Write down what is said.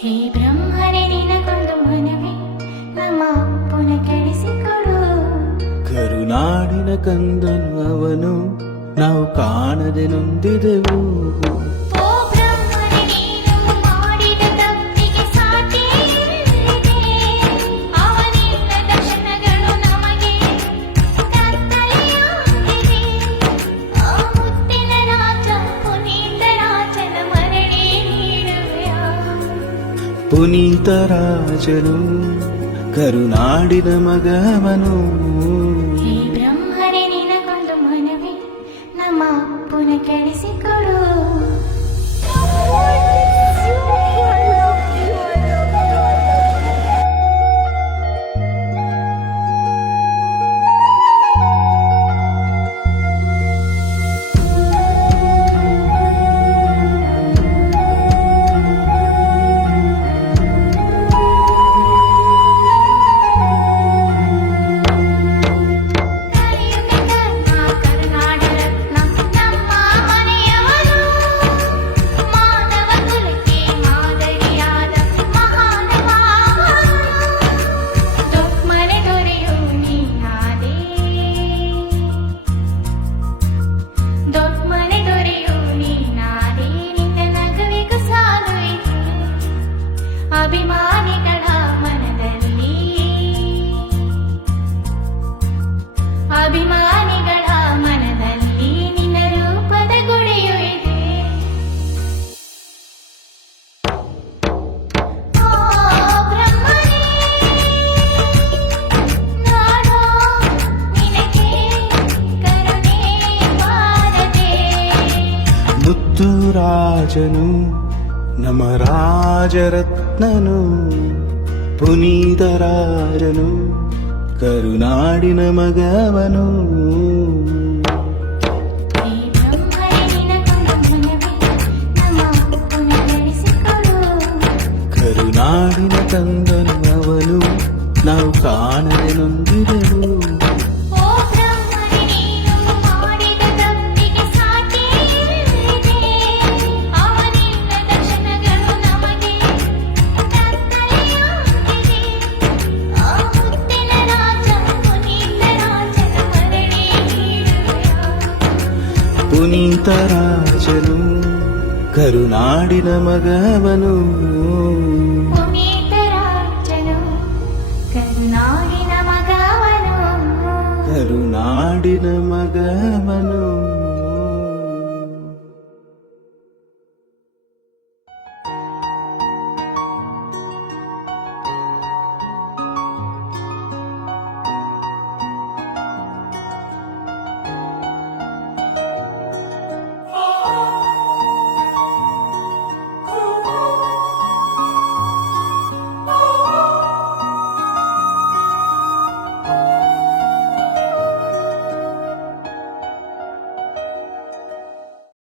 ಹೇ ಬ್ರಹ್ಮನೇ ನಿನಗೊಂದು ಮನವಿ, ನಮ್ಮ ಅಪ್ಪನ ಕೆಡಿಸಿಕೊಡು. ಕರುನಾಡಿನ ಕಂದನು ಅವನು, ನಾವು ಕಾಣದೆ ನೊಂದಿದೆವು. ಓ ಬ್ರಹ್ಮನೇ ನೀನು ಮಾಡಿದ ತಪ್ಪಿಗೆ ಸಾಟಿ ಎಲ್ಲಿದೆ? ಅವನಿಲ್ಲದ ಕ್ಷಣಗಳು ನಮಗೆ ಕತ್ತಲೆಯಾಗಿದೆ. ಆ ಮುತ್ತಿನ ರಾಜ ಪುನೀತ ರಾಜನ ಮರಳಿ ನೀಡುವೆಯಾ? ಪುನೀತ ರಾಜನು ಕರುನಾಡಿನ ಮಗವನು. ಹೇ ಬ್ರಹ್ಮನೇ ನಿನಗೊಂದು ಮನವಿ, ನಮ್ಮ ಅಪ್ಪನ ಕೆಡಿಸಿಕೊಡು. ಅಭಿಮಾನಿಗಳ ಮನದಲ್ಲಿ, ಅಭಿಮಾನಿಗಳ ಮನದಲ್ಲಿ ನಿನ್ನ ರೂಪದ ಗುಡಿಯು ಇದೆ. ಓ ಬ್ರಹ್ಮನೇ, ನಾನು ನಿನಗೆ ಕರುಣೆ ಮಾಡದೆ. ಮುತ್ತು ರಾಜನು ನಮ್ಮ ರಾಜರತ್ನನು, ಪುನೀತ ರಾಜನು ಕರುನಾಡಿನ ಮಗವನು. ಹೇ ಬ್ರಹ್ಮನೇ ನಿನಗೊಂದು ಮನವಿ, ನಮ್ಮ ಅಪ್ಪನ ಕೆಡಿಸಿಕೊಡು. ಕರುನಾಡಿನ ಕಂದನು ಅವನು, ನಾವು ಕಾಣದೆ ನೊಂದಿದೆವು. ಓ ಬ್ರಹ್ಮನೇ ನೀನು ಮಾಡಿದ ತಪ್ಪಿಗೆ ಸಾಟಿ ಎಲ್ಲಿದೆ? ಅವನಿಲ್ಲದ ಕ್ಷಣಗಳು ನಮಗೆ ಕತ್ತಲೆಯಾಗಿದೆ. ಆ ಮುತ್ತಿನ ರಾಜ ಪುನೀತ ರಾಜನ ಮರಳಿ ನೀಡುವೆಯಾ? ಪುನೀತ ರಾಜನು ಕರುನಾಡಿನ ಮಗವನು. ಪುನೀತ ರಾಜನು ಕರುನಾಡಿನ ಮಗವನು. ಕರುನಾಡಿನ ಮಗವನು.